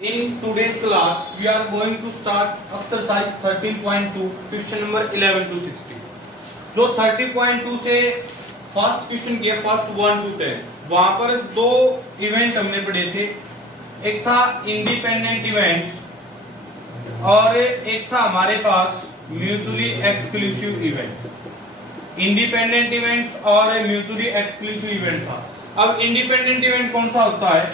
In today's class, we are going to start exercise 13.2, question number 11 to 16. जो 30.2 से first question किया, first 1 to 10, वहां पर दो इवेंट हमने पढ़े थे. एक था इंडिपेंडेंट इवेंट्स और एक था हमारे पास mutually exclusive event. Independent events और म्यूचुअली एक्सक्लूसिव इवेंट था. अब इंडिपेंडेंट इवेंट कौन सा होता है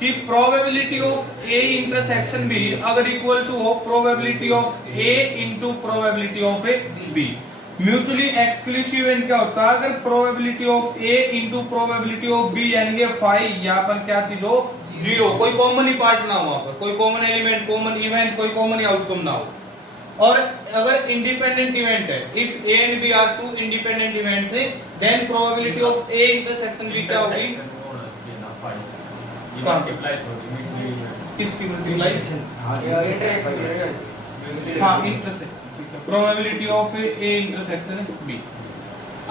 कि probability of A intersection B अगर इक्वल टू हो probability of A into probability of A B. Mutually exclusive event क्या होता है अगर probability of A into probability of B यानी कि फाई यहाँ पर क्या चीज हो जीरो, कोई कॉमन ही पार्ट ना हो, वहां पर कोई कॉमन एलिमेंट कॉमन इवेंट कोई कॉमन आउटकम ना हो. और अगर इंडिपेंडेंट इवेंट है, if A and B are two independent events है, then probability of A intersection B क्या होगी, किसकी मल्टीप्लाई, हाँ intersection, probability of A intersection B.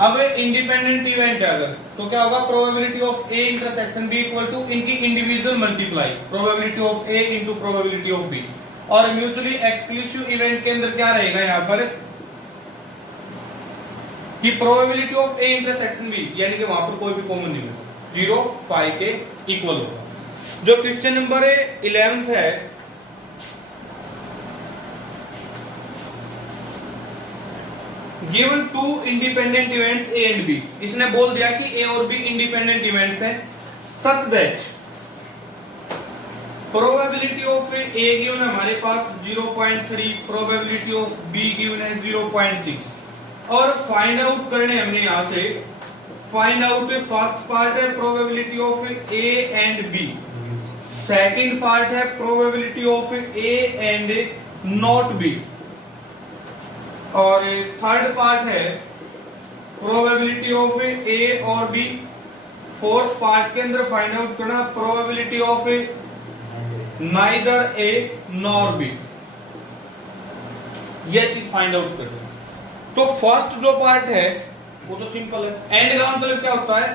अब इंडिपेंडेंट इवेंट है अगर तो क्या होगा probability of A intersection B equal to इनकी individual multiply probability of A into probability of B. और म्यूचुअली एक्सक्लूसिव इवेंट के अंदर क्या रहेगा यहाँ पर कि probability of A intersection B यानी कि वहां पर कोई भी कॉमन नहीं होगा, 0 5 के इक्वल होगा. जो क्वेश्चन नंबर 11 है, given two independent events A and B. इसने बोल दिया कि ए और बी इंडिपेंडेंट इवेंट्स हैं such that probability of A given है हमारे पास 0.3, प्रोबेबिलिटी ऑफ बी गिवन है 0.6 और फाइंड आउट करने हमने यहां से फाइंड आउट फर्स्ट पार्ट है probability of A and B, second part है probability of A and not B और थर्ड पार्ट है प्रोबेबिलिटी ऑफ ए और बी. फोर्थ पार्ट के अंदर फाइंड आउट करना probability of neither A nor B. यह चीज फाइंड आउट करते हैं. तो फर्स्ट जो पार्ट है वो तो सिंपल है, एंड का मतलब क्या होता है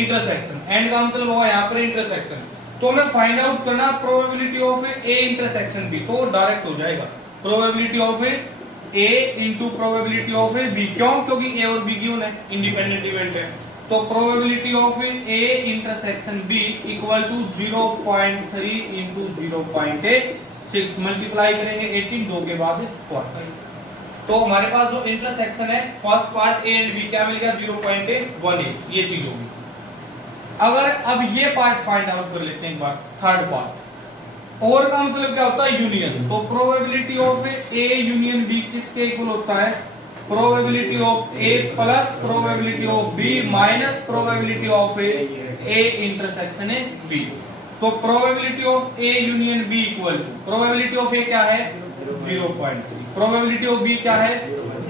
इंटरसेक्शन, एंड का मतलब होगा यहाँ पर इंटरसेक्शन. तो हमें फाइंड आउट करना probability of A intersection B, तो डायरेक्ट हो जाएगा probability of A into probability of A B. क्यों? क्योंकि ए और बी गिवन है, इंडिपेंडेंट इवेंट है. तो probability of A intersection B equal to 0.3 into 0.6 multiply करेंगे 18 2 के बाद 4. तो हमारे पास जो इंटरसेक्शन है first part A and B क्या मिल गया 0.18, ये चीज होगी. अगर अब ये पार्ट फाइंड आउट कर लेते हैं एक बार, थर्ड पार्ट. और का मतलब क्या होता है यूनियन. तो probability of A union B किसके इक्वल होता है probability of A plus probability of B minus probability of A intersection B. तो probability of A union B equal to probability of A क्या है 0.3, प्रोबेबिलिटी ऑफ बी क्या है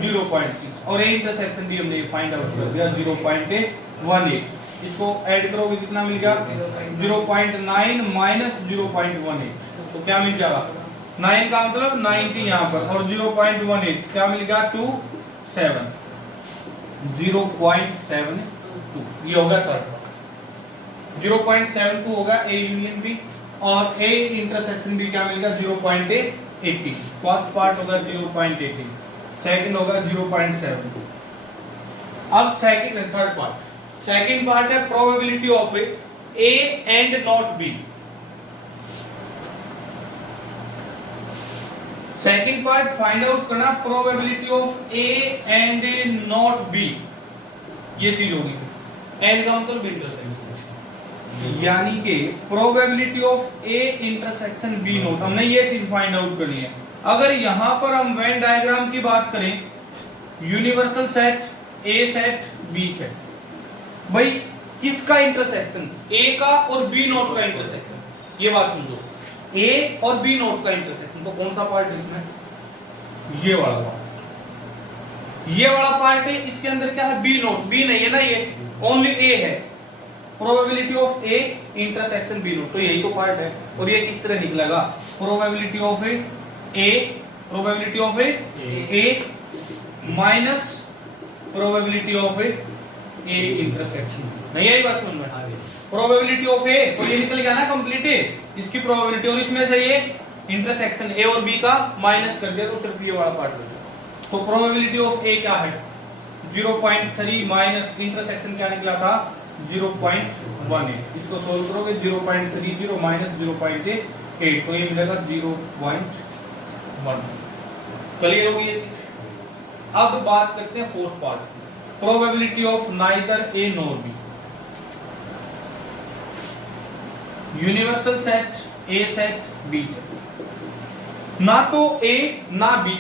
0.6 और ए intersection B हमने फाइंड आउट कर दिया 0.18. इसको ऐड करोगे कितना मिल गया 0.9 माइनस 0.18, तो क्या मिल जाएगा 9 का मतलब 90 यहाँ पर और 0.18 क्या मिल गया 27, 0.72. ये होगा थर्ड. 0.72 होगा ए यूनियन बी और ए इंटरसेक्शन बी क्या मिल गया 0.18. फर्स्ट पार्ट होगा 0.18, सेकंड होगा 0.72. अब second third part, second part है probability of A and not B. Second part find out करना probability of A and not B, ये चीज होगी. एंड का मतलब इंटरसेक्शन, यानी कि probability of A intersection B not, हमने ये चीज फाइंड आउट करनी है. अगर यहां पर हम वेन डायग्राम की बात करें, universal set A set B set, भाई किसका इंटरसेक्शन ए का और बी नोट का इंटरसेक्शन, ये बात समझो. ए और बी नोट का इंटरसेक्शन तो कौन सा पार्ट है इसमें, ये वाला पार्ट, ये वाला पार्ट है. इसके अंदर क्या है बी नोट, बी नहीं है ना, ये ओनली ए है. Probability of A intersection B not, तो यही तो पार्ट है. और ये किस तरह निकलेगा probability of A probability of A minus probability of A intersection. नहीं आई बात समझ में? प्रोबेबिलिटी ऑफ ए, तो ये निकल गया ना कंप्लीट इसकी प्रोबेबिलिटी, और इसमें से ये इंटरसेक्शन ए और बी का माइनस कर दिया तो सिर्फ ये वाला पार्ट बचा। तो प्रोबेबिलिटी ऑफ ए क्या है 0.3 माइनस इंटरसेक्शन क्या निकला था 0.18, इसको सोल्व करोगे 0.30 माइनस 0.8 तो ये मिलेगा 0.1। क्लियर होगी ये चीज। अब बात करते हैं फोर्थ पार्ट की, probability of neither A nor B. Universal set A set B set, ना तो ए ना B,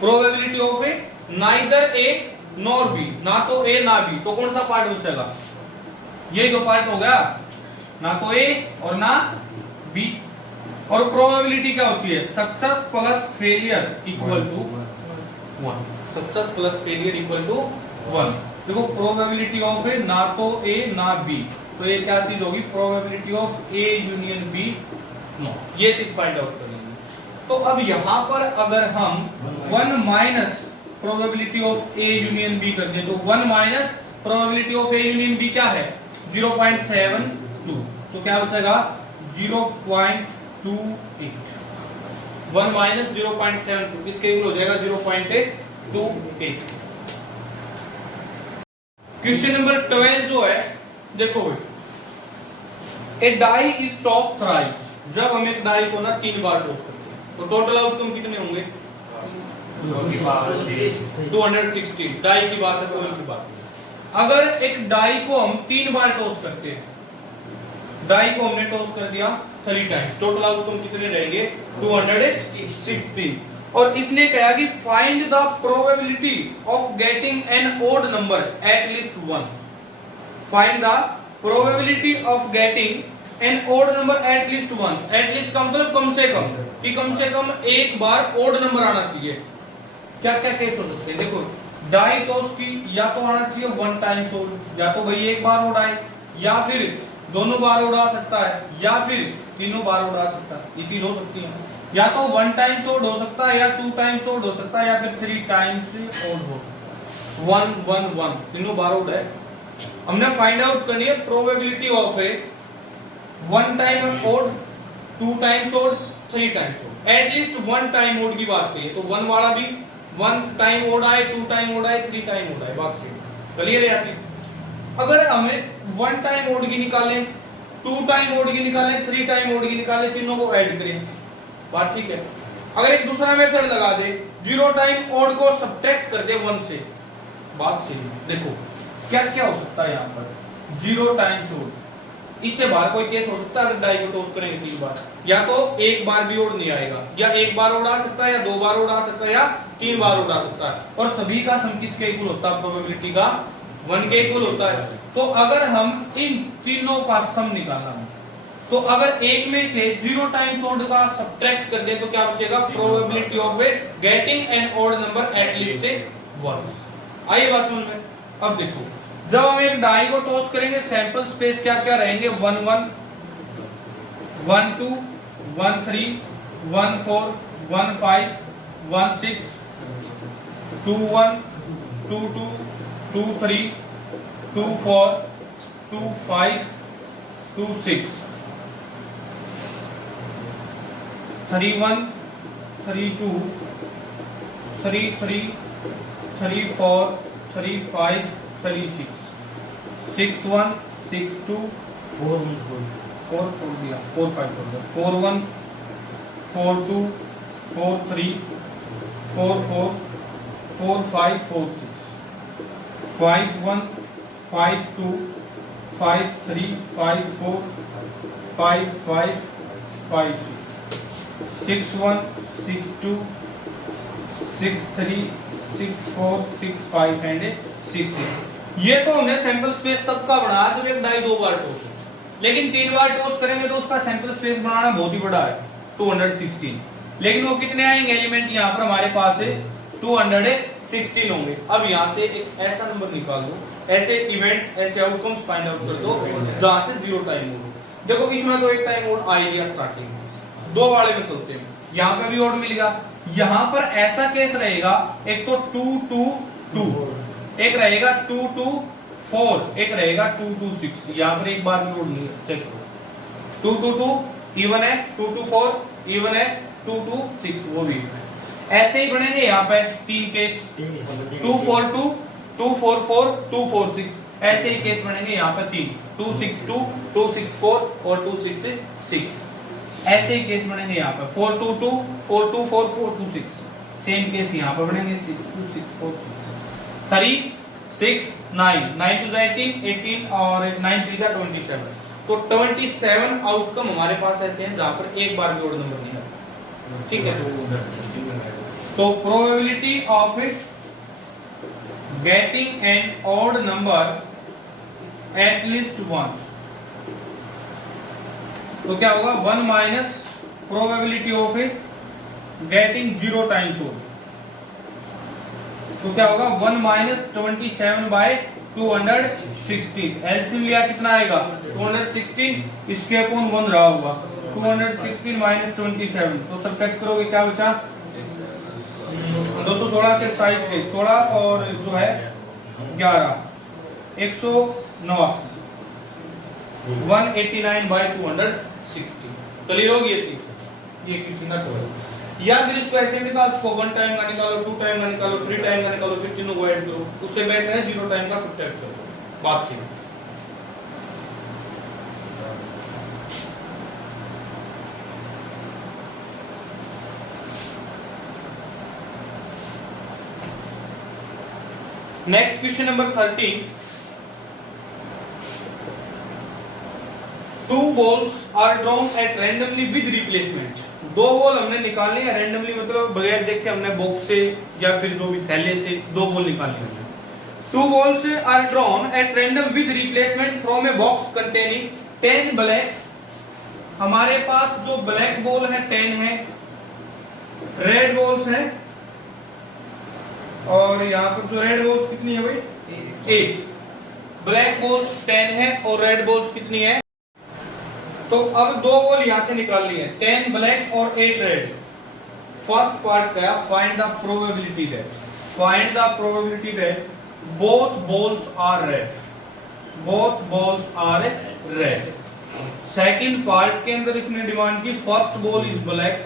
probability of A neither A nor B, ना तो ए ना बी, तो कौन सा पार्ट बचेगा ये दो पार्ट हो गया, ना तो ए और ना बी। और प्रोबेबिलिटी क्या होती है success plus failure equal to 1, success plus failure equal to 1। देखो प्रोबेबिलिटी ऑफ ए ना तो ए ना बी, तो ये क्या चीज होगी probability of A union B no, ये चीज फाइंड आउट करेंगे। तो अब यहां पर अगर हम 1 minus probability of A union B कर दें तो 1 minus probability of A union B क्या है 0.72, तो क्या बचेगा 0.28। 1 माइनस 0.72 इसके इक्वल हो जाएगा 0.28। क्वेश्चन नंबर 12 जो है देखो ए डाई इज टॉस थ्राइस, जब हम एक डाई को ना 3 बार टॉस करते हैं तो टोटल आउटकम कितने होंगे 216। डाई की बात है, कोइन की बात है। अगर एक डाई को हम 3 बार टॉस करते हैं, डाई को हमने टॉस कर दिया 3 टाइम्स, टोटल आउटकम कितने रहेंगे 216। और इसने कहा कि find the probability of getting an odd number at least once, find the probability of getting an odd number at least once. At least का मतलब कम से कम, कि कम से कम एक बार ओड नंबर आना चाहिए। क्या क्या केस हो सकते हैं देखो, डाई टॉस की या तो आना चाहिए 1 टाइम्स ओड, या तो भाई एक बार ओड आए, या फिर दोनों बार उड़ा सकता है, या फिर तीनों बार उड़ा सकता है, ये चीज हो सकती है। या तो 1 टाइम्स ओड हो सकता है, या 2 टाइम्स ओड हो सकता है, या फिर 3 टाइम्स ओड हो सकता है। 1 1 1 तीनों बार ओड है। हमने फाइंड आउट करनी है probability of A 1 time odd, 2 times odd, 3 times odd. At least 1 time odd की बात करिए तो 1 वाला भी 1 टाइम ओड आए, 2 टाइम ओड आए, 3 टाइम ओड आए, बात से क्लियर है यार। अगर हमें 1 टाइम ओड की निकालें, 2 टाइम ओड की निकालें, 3 टाइम ओड की निकालें, तीनों को ऐड करें, बात ठीक है। अगर एक दूसरा मेथड लगा दे 0 टाइम ओड को सब्ट्रैक्ट कर दे 1 से, बात सही। देखो क्या क्या हो सकता है यहाँ पर 0 टाइम्स ओड, इससे बाहर कोई केस हो सकता है अगर डाई को टॉस करेंगे 3 बार, या तो एक बार भी ओड नहीं आएगा, या एक बार उड़ा सकता है, या 2 बार उड़ा सकता है, या 3 बार उड़ा सकता है। और सभी का सम किसके इक्वल होता है प्रोबेबिलिटी का 1 के इक्वल होता है। तो अगर हम इन तीनों का सम निकालना है तो अगर एक में से 0 टाइम्स ओड का सब्ट्रैक्ट कर दे तो क्या बचेगा probability of getting an odd number at least once. आइए बात समझ में। अब देखो जब हम एक डाई को टॉस करेंगे सैंपल स्पेस क्या क्या रहेंगे 1 1 1 2 1 3 1 4 1 5 1 6 2 1 2 2 2 3 2 4 2 5 2 6 3 1 3 2 3 3 3 4 3 5 3 6 6 1 6 2 4 4 दिया 4 5 4 1 4 2 4 3 4 4 4 5 4 6 5 1 5 2 5 3 5 4 5 5 5 6 1 6 2 6 3 6 4 6 5 एंड 6 6। ये तो हमने सैंपल स्पेस तब का बनाया जब एक डाई 2 बार टॉस हो, लेकिन 3 बार टॉस करेंगे तो उसका सैंपल स्पेस बनाना बहुत ही बड़ा है 216। लेकिन वो कितने आएंगे एलिमेंट यहाँ पर हमारे पास है 216 होंगे। अब यहाँ से एक ऐसा नंबर निकाल दो, ऐसे इवेंट्स ऐसे आउटकम्स फाइंड आउट कर दो जहां से 0 टाइम ओड। देखो इसमें तो एक टाइम ओड आ गया स्टार्टिंग में, 2 वाले में चलते हैं, यहाँ पे भी ओड मिल गया। यहाँ पर ऐसा केस रहेगा एक तो 2 2 2, एक रहेगा 2 2 4 एक रहेगा 2 2 6, यहाँ पर एक बार भी जोड़ नहीं चेक करो 2 2 2 इवन है, 2 2 4 इवन है, 2 2 6 वो भी ऐसे ही बनेंगे यहाँ पे तीन केस 2 4 2 2 4 4 2 4 6 ऐसे ही केस बनेंगे यहाँ पे तीन 2 6 2 2 6 4 और 2 6 6 ऐसे ही केस बनेंगे यहाँ पे 4 2 2 4 2 4 4 2 6 सेम केस यहाँ पे बनेंगे 6 2 6 4 6 3 6 9 9 to 18 18 और 9 3 जा 27 तो 27 आउटकम हमारे पास ऐसे हैं जहां पर एक बार भी ओड नंबर नहीं है, ठीक है। तो probability of getting an odd number at least once, तो क्या होगा 1 minus probability of getting 0 times odd, तो क्या होगा 1 माइनस 27 बाय 216 एलसीएम लिया कितना आएगा 216 इसके अपॉन 1 रहा होगा 216 माइनस 27 तो सब्ट्रैक्ट करोगे क्या बचा 216 से 27 के 16 और जो है 11 189 189 बाय 260 क्लियर होगी ये चीज, ये क्वेश्चन का टोटल। या फिर इसको ऐसे निकाल, इसको 1 टाइम का निकालो 2 टाइम का निकालो 3 टाइम का निकालो फिर तीनों को ऐड करो, उससे बेटर है 0 टाइम का सब्ट्रैक्ट करो, बात सीधी। Next question number 13 2 balls are drawn at randomly with replacement, दो बॉल हमने निकालने हैं रैंडमली मतलब बगैर देखे हमने बॉक्स से या फिर जो भी थैले से दो बॉल निकालने हैं। 2 balls are drawn at random with replacement from a box containing 10 black, हमारे पास जो ब्लैक बॉल है 10 है, रेड बॉल्स हैं और यहाँ पर जो रेड बॉल्स कितनी है भाई 8, ब्लैक बॉल्स 10 है और रेड बॉल्स कितनी है, तो अब दो बॉल यहां से निकालनी है 10 ब्लैक और 8 रेड। फर्स्ट पार्ट क्या find the probability that, find the probability that both balls are red, both balls are red. Second part के अंदर इसने डिमांड की first ball is black,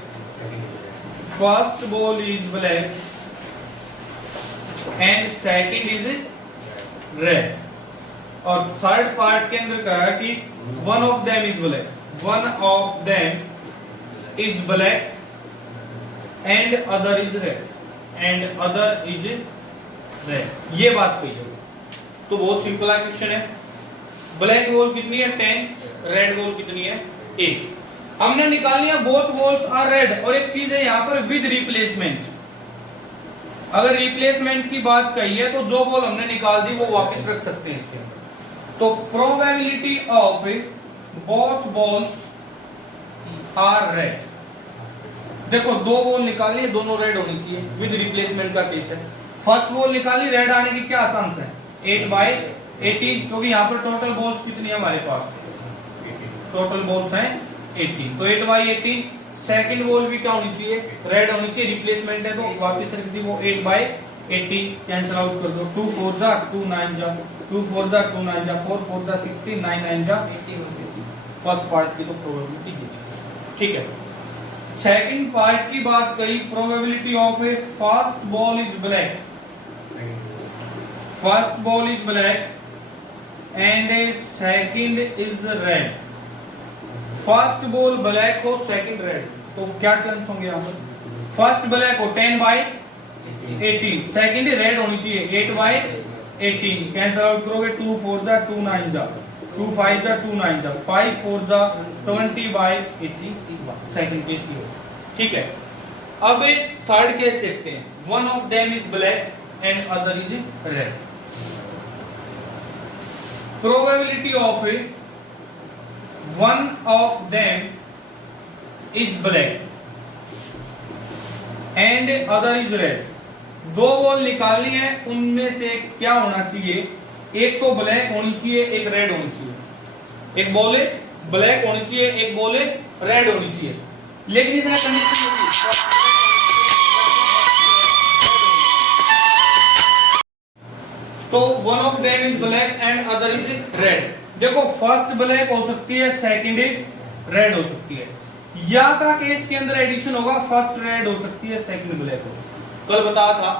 first ball is black and second is red, और third part के अंदर कहा कि one of them is black, one of them is black and other is red, and other is red, ये बात कही है। तो बहुत सिंपल क्वेश्चन है, ब्लैक बॉल कितनी है 10, रेड बॉल कितनी है 8, हमने निकाल लिया बोथ बॉल्स आर रेड, और एक चीज है यहां पर विद रिप्लेसमेंट, अगर रिप्लेसमेंट की बात कही है तो जो बॉल हमने निकाल दी वो वापस रख सकते हैं इसके अंदर। तो probability of both balls are red, देखो दो बॉल निकालनी है दोनों रेड होनी चाहिए, विद रिप्लेसमेंट का केस है। फर्स्ट बॉल निकाली रेड आने की क्या चांस है 8/18, क्योंकि यहाँ पर टोटल बॉल्स कितनी है हमारे पास, टोटल बॉल्स हैं 18, तो 8/18। सेकंड बॉल भी क्या होनी चाहिए रेड होनी चाहिए, रिप्लेसमेंट है तो वापस रख दी वो 8/18, कैंसिल आउट कर दो, 2 4 जा 2 9 जा 2 4 जा 2 9 जा 4 4 जा 16 9 9 जा 81। फर्स्ट पार्ट की तो प्रोबेबिलिटी ठीक है। सेकंड पार्ट की बात कही, probability of A first ball is black, first ball is black and A second is red, first ball black हो सेकंड रेड, तो क्या चांस होंगे यहाँ पर, फर्स्ट ब्लैक हो 10/18, सेकंड रेड होनी चाहिए 8/18, कैंसिल आउट करोगे 2 4 जा 2 9 जा 2 5 जा 2 9 जा 5 4 जा 20/80, सेकंड केस ये, ठीक है। अब थर्ड केस देखते हैं, one of them is black and other is red, probability of one of them is black and other is red, दो बॉल निकालनी है उनमें से क्या होना चाहिए, एक तो ब्लैक होनी चाहिए एक रेड होनी चाहिए, एक बॉल ब्लैक होनी चाहिए एक बॉल रेड होनी चाहिए, लेकिन इसमें कंडीशन होगी तो one of them is black and other is red. देखो फर्स्ट ब्लैक हो सकती है, सेकंड रेड हो सकती है। या का केस के अंदर एडिशन होगा, फर्स्ट रेड हो सकती है, सेकंड ब्लैक हो सकती है। कल बताया था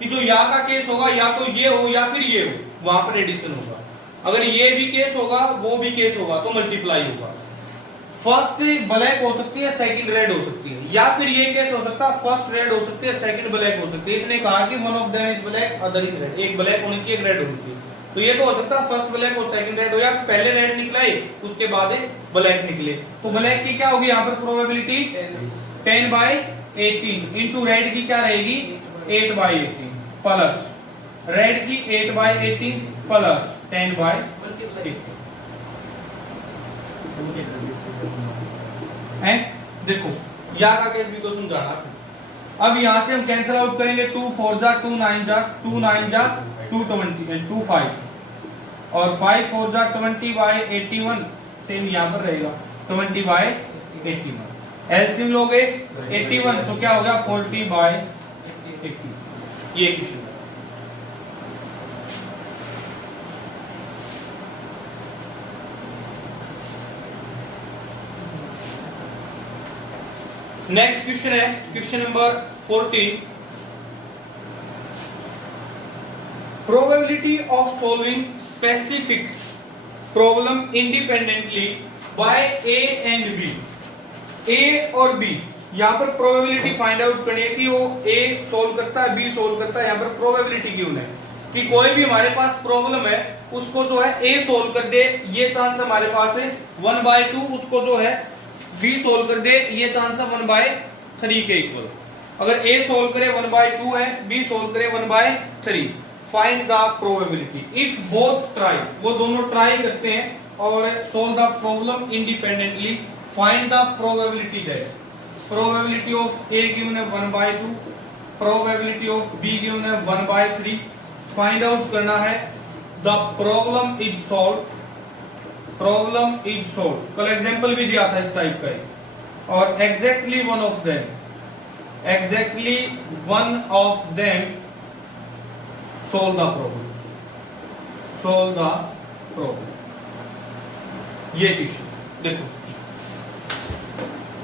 कि जो या का केस होगा या तो ये हो या फिर ये हो, वहां पर एडिशन होगा। अगर ये भी केस होगा वो भी केस होगा तो मल्टीप्लाई होगा। फर्स्ट ब्लैक हो सकती है, सेकंड रेड हो सकती है, या फिर ये केस हो सकता है फर्स्ट रेड हो सकती है, सेकंड ब्लैक हो सकती है। इसने कहा कि one of them is black other is red, एक ब्लैक होनी चाहिए, एक रेड होनी चाहिए। तो ये तो हो सकता है फर्स्ट ब्लैक और सेकंड रेड हो, या पहले रेड निकला है उसके बाद ब्लैक निकले। तो ब्लैक की क्या होगी यहाँ पर प्रोबेबिलिटी 10/18 इंटू रेड की क्या रहेगी 8/18 प्लस रेड की 8/18 प्लस 10/18 है। देखो या का केस भी तो समझाना। अब यहां से हम कैंसिल आउट करेंगे, 2 4 जा 2 9 जा 2 9 जा 220 2 5 और 5 4 जा 20/81 सेम यहां पर रहेगा 20/81। एलसीएम लोगे 81 तो क्या हो गया 40/80। ये क्वेश्चन नेक्स्ट क्वेश्चन है question number 14। Probability of solving specific problem independently by A and B. A और बी यहां पर प्रोबेबिलिटी फाइंड आउट करनी है कि वो ए सॉल्व करता है, बी सॉल्व करता है। यहां पर प्रोबेबिलिटी क्यों है कि कोई भी हमारे पास प्रॉब्लम है उसको जो है ए सॉल्व कर दे, ये चांस हमारे पास है 1/2, उसको जो है बी सोल्व कर दे, ये चांस है 1/3 के इक्वल। अगर ए सोल्व करे 1/2 है, बी सोल्व करे 1/3। Find the probability if both try, वो दोनों ट्राई करते हैं और solve the problem independently. Find the probability that probability of A given है 1/2, प्रोबेबिलिटी ऑफ बी गिवन है 1/3। फाइंड आउट करना है the problem is solve, problem is solve. कल एग्जांपल भी दिया था इस टाइप का ही। और exactly one of them, exactly one of them solve the problem, solve the problem. ये क्वेश्चन देखो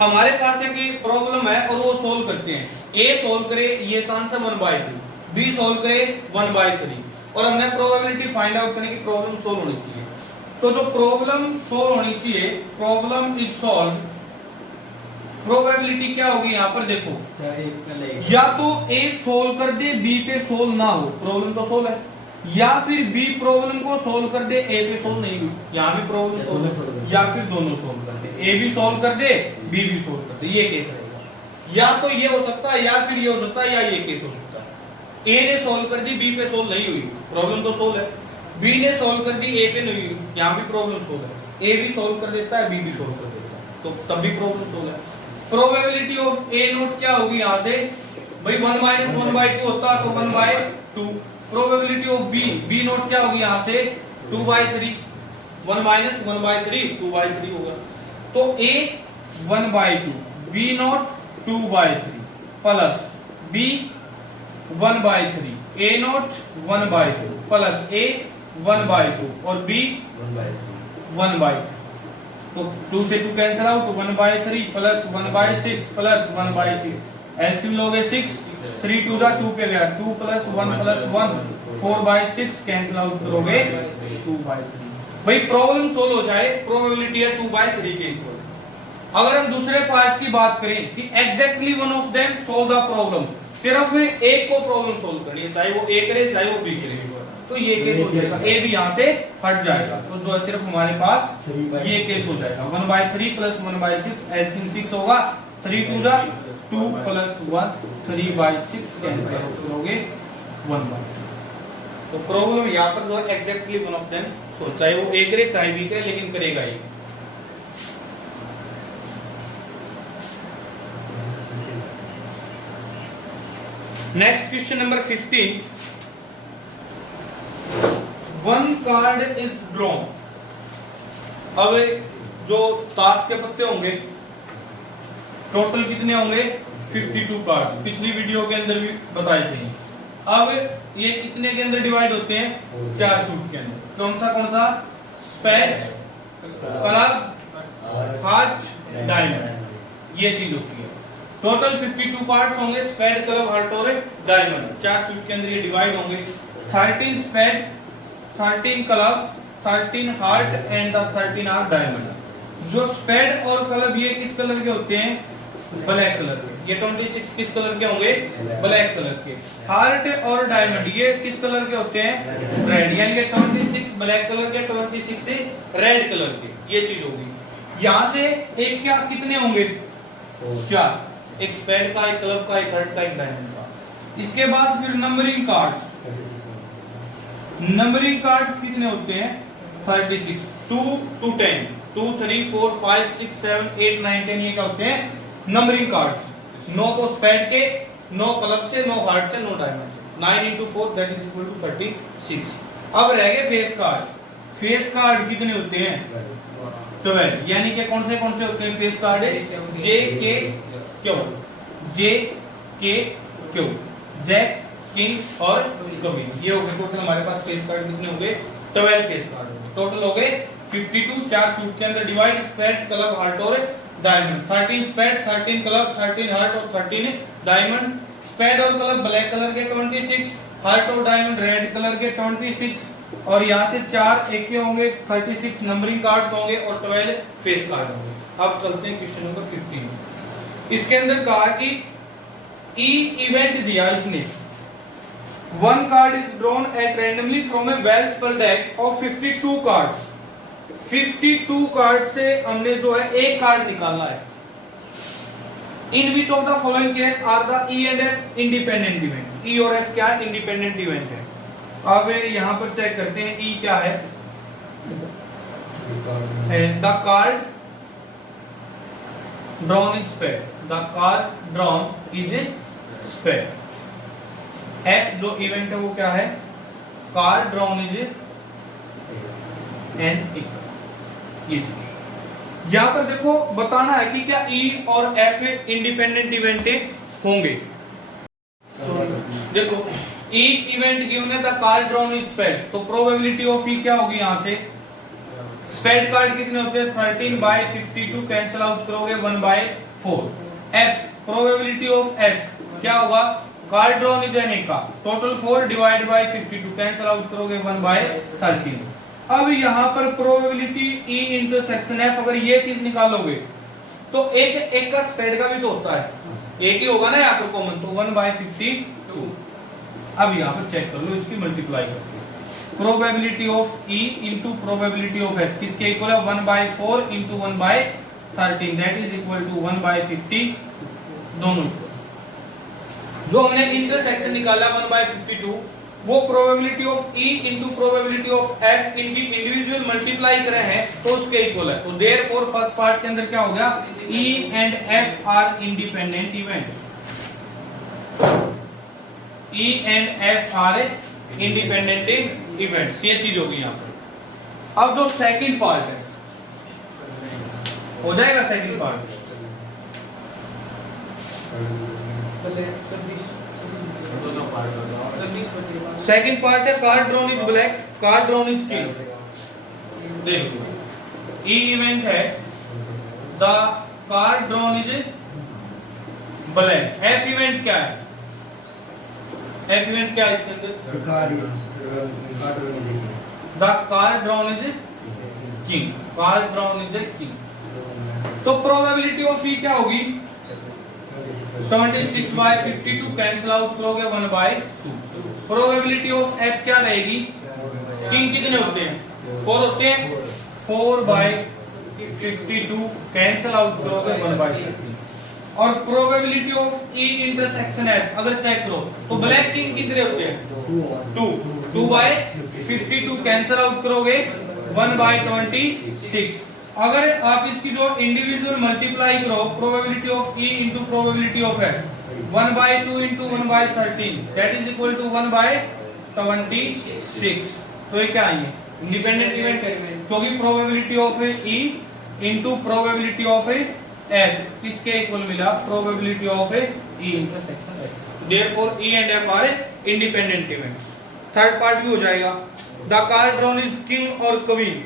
हमारे पास एक प्रॉब्लम है और वो सोल्व करते हैं। ए सोल्व करे ये चांस है 1/2, बी सोल्व करे 1/3 और हमने प्रोबेबिलिटी फाइंड आउट करने की प्रॉब्लम सोल्व होनी चाहिए। तो जो प्रॉब्लम सोल्व होनी चाहिए, प्रॉब्लम इज सॉल्व, प्रोबेबिलिटी क्या होगी यहाँ पर देखो, या तो ए सोल्व कर दे बी पे सोल्व ना हो, प्रॉब्लम तो सोल्व है, या फिर बी प्रॉब्लम को सोल्व कर दे ए पे सोल्व नहीं हुई, यहाँ भी प्रॉब्लम सोल्व है, या फिर दोनों सोल्व कर दे, ए भी सोल्व कर दे बी भी सोल्व कर दे। ये केस रहेगा, या तो ये हो सकता है या फिर ये हो सकता है या ये केस हो सकता है। ए ने सोल्व कर दी, बी पे सोल्व नहीं हुई, प्रॉब्लम तो सोल्व है। बी ने सोल्व कर दी, ए पे नहीं हुई, यहाँ भी प्रॉब्लम सोल्व है। ए भी सोल्व कर देता है, बी भी सोल्व कर देता है, तो तब भी प्रॉब्लम सोल्व है। प्रोबेबिलिटी ऑफ ए नोट क्या होगी यहाँ से भाई 1 - 1/2 होता तो 1/2। Probability of B, B not क्या होगी यहाँ से 2/3, 1 - 1/3 2/3 होगा। तो ए 1/2, बी नोट 2/3 प्लस बी 1/3, ए नोट 1/2 प्लस ए 1/2 और बी 1/3। तो 2 से 2 cancel out, 1/3 plus 1/6 plus 1/6। LCM लोगे 6, 3 2 जा 2 पे गया, 2 + 1 + 1 4/6 कैंसिल आउट करोगे 2/3। भाई प्रॉब्लम सोल्व हो जाए, प्रोबेबिलिटी है 2/3 के इक्वल। अगर हम दूसरे पार्ट की बात करें कि exactly one of them solve the problem, सिर्फ एक को प्रॉब्लम सोल्व करनी है, चाहे वो ए करे चाहे वो बी करे, तो ये केस हो जाएगा, ए भी यहाँ से हट जाएगा। तो जो सिर्फ हमारे पास ये केस हो जाएगा 1/3 प्लस 1/6, एलसीएम 6 होगा, 3 2 जा 2 प्लस 1 3/6 कैंसिल करोगे 1/3। तो प्रॉब्लम यहाँ पर जो exactly one of them solve, चाहे वो ए करे चाहे बी करे, लेकिन करेगा ये। Next question number 15। One card is drawn. अब जो ताश के पत्ते होंगे टोटल कितने होंगे 52 कार्ड, पिछली वीडियो के अंदर भी बताए थे। अब ये कितने के अंदर डिवाइड होते हैं? 4 सूट के अंदर। कौन सा? स्पैड, क्लब, हार्ट, डायमंड, ये चीज होती है। टोटल 52 पार्ट्स होंगे स्पैड, क्लब, हार्ट और डायमंड। 4 सूट के अंदर ये डिवाइड होंगे। 13 spade, 13 club, 13 heart and 13 are diamond. जो स्पैड और क्लब ये किस कलर के होते हैं? ब्लैक कलर के। ये 26 किस कलर के होंगे? ब्लैक कलर के। हार्ट और डायमंड ये किस कलर के होते हैं? रेड। यानी कि 26 ब्लैक कलर के, 26 रेड कलर के। ये चीज होगी। यहां से एक क्या कितने होंगे? 4। एक स्पैड का, एक क्लब का, एक हार्ट का, एक डायमंड का। इसके बाद फिर नंबरिंग कार्ड्स। नंबरिंग कार्ड्स कितने होते हैं? 36। 2 to 10, 2, 3, 4, 5, 6, 7, 8, 9, 10 ये क्या होते हैं? Numbering cards. 9 तो स्पैड के, 9 क्लब से, 9 हार्ट से, 9 डायमंड से। 9 into 4 that is equal to 36। अब रह गए फेस कार्ड। फेस कार्ड कितने होते हैं? 12। यानी कि कौन से होते हैं फेस कार्ड? जे के क्यू, जे के क्यू, जैक, किंग और क्वीन। ये हो गए टोटल हमारे पास फेस कार्ड। कितने हो गए? 12 फेस कार्ड हो गए। टोटल हो गए 52। 4 सूट के अंदर डिवाइड, स्पैड, क्लब, हार्ट और डायमंड। 13 स्पैड, 13 क्लब, 13 हार्ट और 13 डायमंड। स्पैड और क्लब ब्लैक कलर के 26, हार्ट और डायमंड रेड कलर के 26, और यहाँ से 4 एक के होंगे 36 नंबरिंग कार्ड्स होंगे और 12 फेस कार्ड होंगे। अब चलते हैं क्वेश्चन नंबर 15। इसके अंदर कहा कि ई इवेंट दिया इसने। 1 card is drawn at randomly from a well spelled deck of 52 cards। 52 card से हमने जो है एक कार्ड निकालना है। In which of the following case are the E and F independent event? E और एफ क्या है? इंडिपेंडेंट इवेंट है। अब यहां पर चेक करते हैं ई क्या है। The card drawn is spade, the card drawn is spade. F जो इवेंट है वो क्या है? Card drawn is an equal. यहां पर देखो बताना है कि क्या ई और एफ इंडिपेंडेंट इवेंट होंगे। देखो ई इवेंट गिवन है the card drawn is spade, तो प्रोबेबिलिटी ऑफ ई क्या होगी? यहां से स्पेड कार्ड कितने होते हैं? 13/52 कैंसिल आउट करोगे 1/4। एफ प्रोबेबिलिटी ऑफ एफ क्या होगा? कार्ड ड्रॉन इज एन का total 4 divide by 52 cancel out करोगे 1/13। अब यहां पर प्रोबेबिलिटी ई इंटरसेक्शन एफ, अगर ये चीज निकालोगे तो एक का स्प्रेड का भी तो होता है, एक ही होगा ना यहाँ पर कॉमन, तो 1/52। अब यहां पर चेक कर लो, इसकी मल्टीप्लाई करके probability of E into probability of F किसके इक्वल है? 1/4 into 1/13 that is equal to 1/50 दोनों। जो हमने इंटरसेक्शन निकाला 1/52 वो probability of E into probability of F इनकी इंडिविजुअल मल्टीप्लाई करे हैं तो उसके इक्वल है। तो देयरफॉर फर्स्ट पार्ट के अंदर क्या हो गया? ई and F are independent events. E and F are independent events, ये चीज होगी यहां पर। अब जो सेकंड पार्ट है हो जाएगा सेकंड पार्ट। सेकंड पार्ट है card drawn is black, card drawn is king. देखो ई इवेंट है the card drawn is black. F event क्या है? एफ इवेंट क्या है इसके अंदर? The card drawn is king, card drawn is king. तो प्रोबेबिलिटी ऑफ ई क्या होगी? 26/52 कैंसिल आउट करोगे 1/2। प्रोबेबिलिटी ऑफ एफ क्या रहेगी? किंग कितने होते हैं? 4 होते हैं, 4/52 कैंसिल आउट करोगे 1/13। और probability of E intersection F अगर चेक करो तो ब्लैक किंग कितने होते हैं? 2/52 कैंसिल आउट करोगे 1/26। अगर आप इसकी जो इंडिविजुअल मल्टीप्लाई करो probability of E into probability of F 1/2 into 1/13 that is equal to 1/26। तो ये क्या आएंगे? इंडिपेंडेंट इवेंट है क्योंकि probability of E into probability of F किसके इक्वल मिला? Probability of A E intersection F. Therefore E and F are independent events. Third part भी हो जाएगा. The card drawn is king और queen.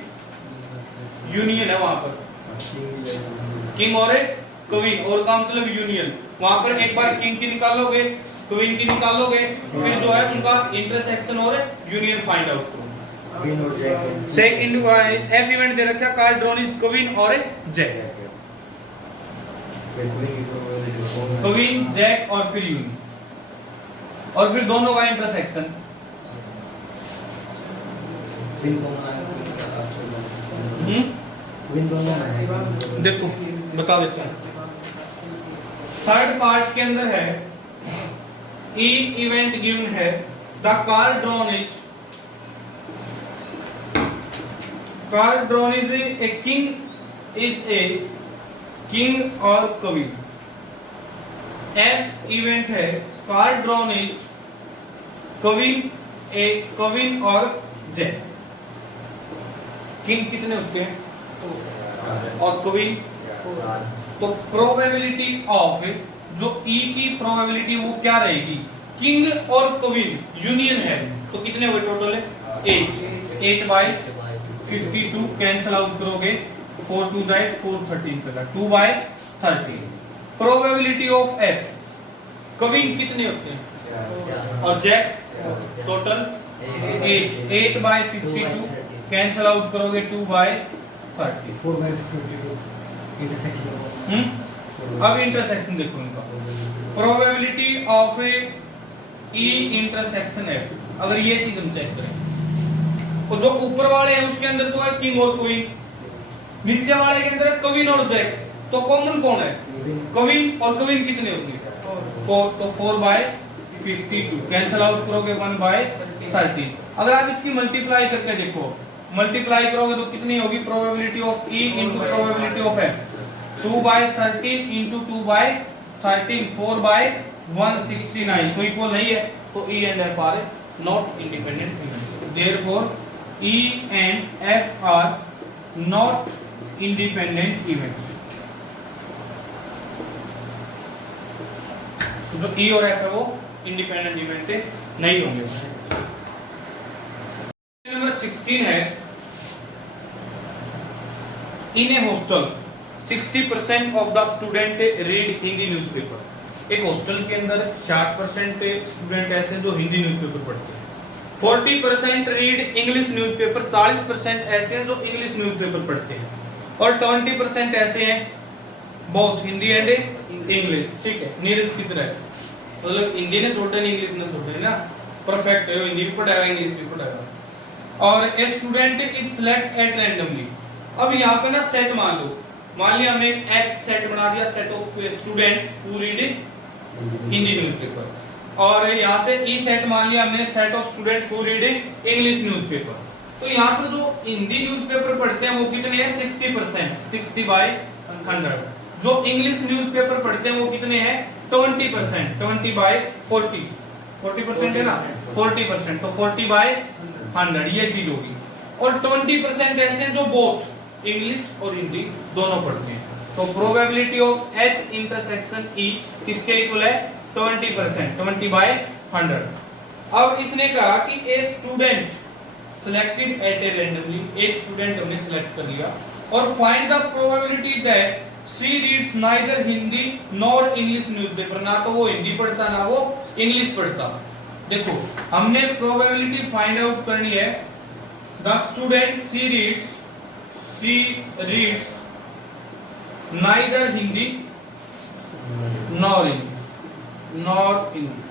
यूनियन है वहां पर. किंग और क्वीन और का मतलब यूनियन. वहां पर एक बार किंग की निकालोगे, क्वीन की निकालोगे, फिर जो है उनका इंटरसेक्शन और यूनियन फाइंड आउट करो. सेकंड एफ इवेंट दे रखा, कार्ड ड्रॉन इज क्वीन और जैक. क्वीन जैक और फिर यूनियन और फिर दोनों का इंटरसेक्शन. देखो बता देता हूं. थर्ड पार्ट के अंदर है ई इवेंट गिवन है the card drawn is a king और क्वीन. एफ इवेंट है कार्ड ड्रॉन इज क्वीन और जैक. किंग कितने उसके और क्वीन. तो प्रोबेबिलिटी ऑफ जो ई की प्रोबेबिलिटी वो क्या रहेगी? किंग और क्वीन यूनियन है तो कितने हुए टोटल है? 8 बाय 52 कैंसिल आउट करोगे 4 2 जाए 4 13 पे 2 by 30. Probability of F queen कितने होते हैं और jack total 8 by 52 cancel out करोगे 2 बाय 30. 4 by 52 intersection. अब इंटरसेक्शन देखो इनका. Probability of A E intersection F. अगर ये चीज हम चेक करें तो जो ऊपर वाले हैं उसके अंदर तो है किंग और क्वीन, नीचे वाले के अंदर है क्वीन और जैक. तो कॉमन कौन है? क्वीन और क्वीन कितने होंगे? 4. तो 4 बाय 52 कैंसिल आउट करोगे 1 बाय 30. अगर आप इसकी मल्टीप्लाई करके देखो, मल्टीप्लाई करोगे तो कितनी होगी? Probability of E into probability of F. 2 by 13 into 2 by 13 4 by 169. तो इक्वल नहीं है तो E and F are not independent events. Therefore E and F are not independent events. जो ई और एफ है वो इंडिपेंडेंट इवेंट नहीं होंगे. नंबर 16 है in a hostel 60% of the student read Hindi newspaper. एक हॉस्टल के अंदर 60% स्टूडेंट ऐसे हैं जो हिंदी न्यूज़पेपर पढ़ते हैं. 40% रीड इंग्लिश न्यूज़पेपर. 40% ऐसे हैं जो इंग्लिश न्यूज़पेपर पढ़ते हैं और 20% ऐसे हैं बोथ हिंदी एंड इंग्लिश. ठीक है. नीरज की तरह मतलब हिंदी ने छोड़ना नहीं इंग्लिश ने छोड़ना है ना. परफेक्ट है, हिंदी भी पढ़ाएगा इंग्लिश भी पढ़ाएगा. और a student is select at randomly. अब यहाँ पे ना सेट मान लिया हमने एक एक्स सेट बना दिया, set of students who read Hindi newspaper. और यहाँ से ई सेट मान लिया हमने set of students who read English newspaper. तो यहाँ पर जो हिंदी न्यूज़पेपर पढ़ते हैं वो कितने हैं? 60%, 60 बाय 100. जो इंग्लिश न्यूज़पेपर पढ़ते हैं वो कितने हैं? 20%, 20 बाय 40. 40% है ना 40%. तो 40 बाय 100 ये चीज होगी. और 20% ऐसे हैं जो बोथ इंग्लिश और हिंदी दोनों पढ़ते हैं. तो probability of H intersection E किसके इक्वल है? 20%, 20 बाय 100. अब इसने कहा कि a student selected eight A randomly. एक स्टूडेंट हमने सिलेक्ट कर लिया और find the probability that she reads neither Hindi nor English newspaper. ना तो वो हिंदी पढ़ता ना वो इंग्लिश पढ़ता. देखो हमने प्रोबेबिलिटी फाइंड आउट करनी है. The student she reads neither Hindi nor English.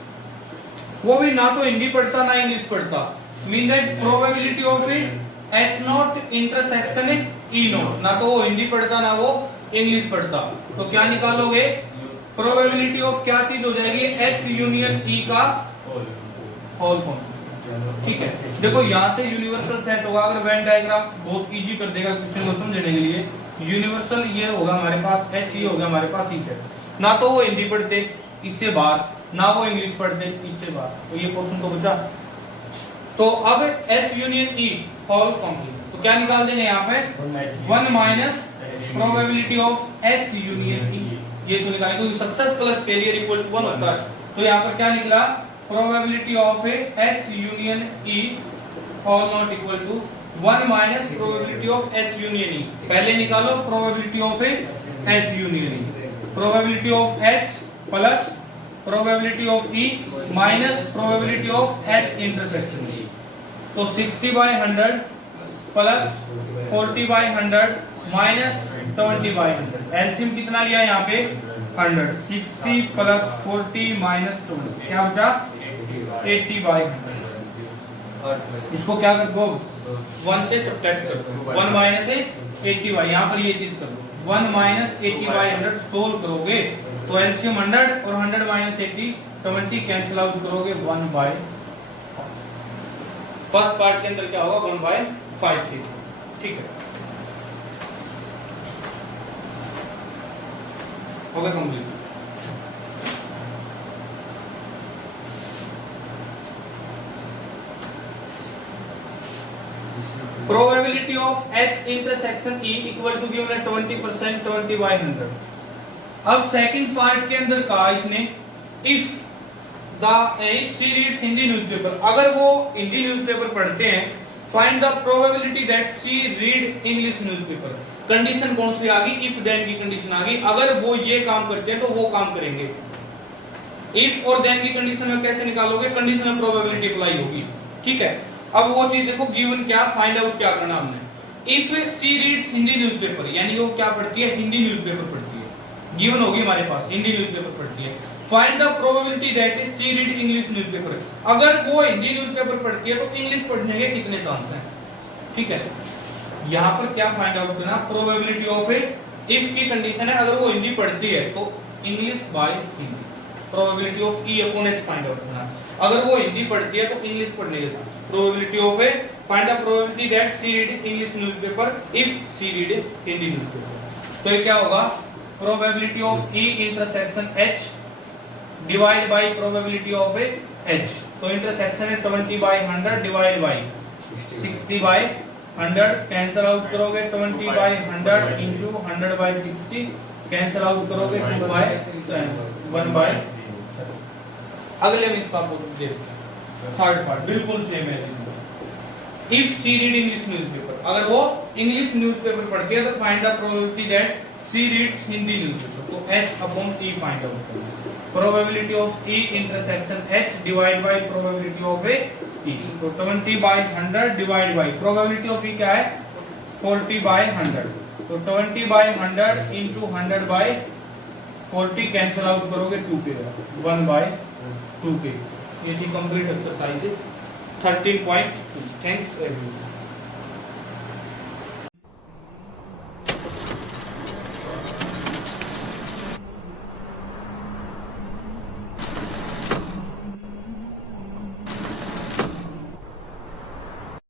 वो भी ना तो हिंदी पढ़ता ना इंग्लिश पढ़ता. Mean that probability of H not intersection E not. ना तो वो हिंदी पढ़ता ना वो इंग्लिश पढ़ता. तो क्या निकालोगे? प्रोबेबिलिटी ऑफ क्या चीज हो जाएगी? एच यूनियन ई का होल कॉम्प्लेक्स. ठीक है. देखो यहाँ से यूनिवर्सल सेट होगा. अगर वेन डायग्राम बहुत इजी कर देगा क्वेश्चन को समझने के लिए. यूनिवर्सल ये होगा हमारे पास एच, ये होगा हमारे पास ई सेट. ना तो वो हिंदी पढ़ते इससे बाहर, ना वो इंग्लिश पढ़ते इससे बाहर. तो ये क्वेश्चन तो बचा. तो अब H union E whole complex. तो क्या निकाल देंगे यहाँ पे? 1 minus probability of H union E, ये तो निकालेंगे क्योंकि success plus failure equal to 1 होता है। तो यहाँ पर क्या निकला, probability of H union E all not equal to 1 minus probability of H union E। पहले निकालो probability of H union E, probability of H plus probability of E minus probability of H intersection E। तो 60/100 plus 40/100 minus 20/100, LCM कितना लिया यहाँ पे 100, 60 plus 40 minus 20 क्या बचा 80/100। इसको क्या कर दो 1 से सब्ट्रैक्ट कर दो, 1 माइनस 80 बाई, यहाँ पर ये चीज कर दो 1 माइनस 80/100 सोल्व करोगे तो एलसीएम 100 और 100 माइनस 80 20 कैंसिल आउट करोगे 1/5। फर्स्ट पार्ट के अंदर क्या होगा 1/5 की, ठीक है हो गया complete. Probability of H intersection E equal to given है 20% 20/100। अब सेकंड पार्ट के अंदर कहा इसने if she reads Hindi newspaper, अगर वो हिंदी न्यूज़पेपर पढ़ते हैं find the probability that she read English newspaper. Condition कौन सी आ गई, इफ देन की कंडीशन आ गई, अगर वो ये काम करते हैं तो वो काम करेंगे। इफ और देन की कंडीशन में कैसे निकालोगे, कंडीशनल प्रोबेबिलिटी अप्लाई होगी, ठीक है। अब वो चीज देखो गिवन क्या फाइंड आउट क्या करना हमने, if she reads Hindi newspaper यानी वो क्या पढ़ती है हिंदी न्यूज़पेपर पढ़ती है, गिवन होगी हमारे पास हिंदी न्यूज़पेपर पढ़ती है। Find the probability that is she read English newspaper, अगर वो हिंदी न्यूज़पेपर पढ़ती है तो इंग्लिश पढ़ने के कितने चांस हैं, ठीक है। यहाँ पर क्या फाइंड आउट करना, प्रोबेबिलिटी ऑफ इफ की कंडीशन है अगर वो हिंदी पढ़ती है तो English by Hindi, probability of E upon H find out करना, अगर वो हिंदी पढ़ती है तो इंग्लिश पढ़ने के chance. Probability of find the probability that she read English newspaper if she read Hindi newspaper. तो ये क्या होगा, probability of E intersection H divide by probability of H, तो इंटरसेक्शन है 20/100 डिवाइड बाय 60/100 कैंसिल आउट करोगे 20/100 into 100/60 cancel out करोगे 2/1/। अगले में इसका थर्ड पार्ट बिल्कुल सेम है। If she read English newspaper, अगर वो इंग्लिश न्यूज़पेपर पढ़ती है तो find the probability that she reads Hindi newspaper, तो H upon E find out करना, probability of E intersection H divide by probability of E, तो 20/100 divide by probability of E क्या है 40/100, तो 20/100 इनटू 100/40 कैंसिल आउट करोगे 2 के 1/2 के। ये थी कंप्लीट एक्सरसाइज 13.2। Thanks everyone.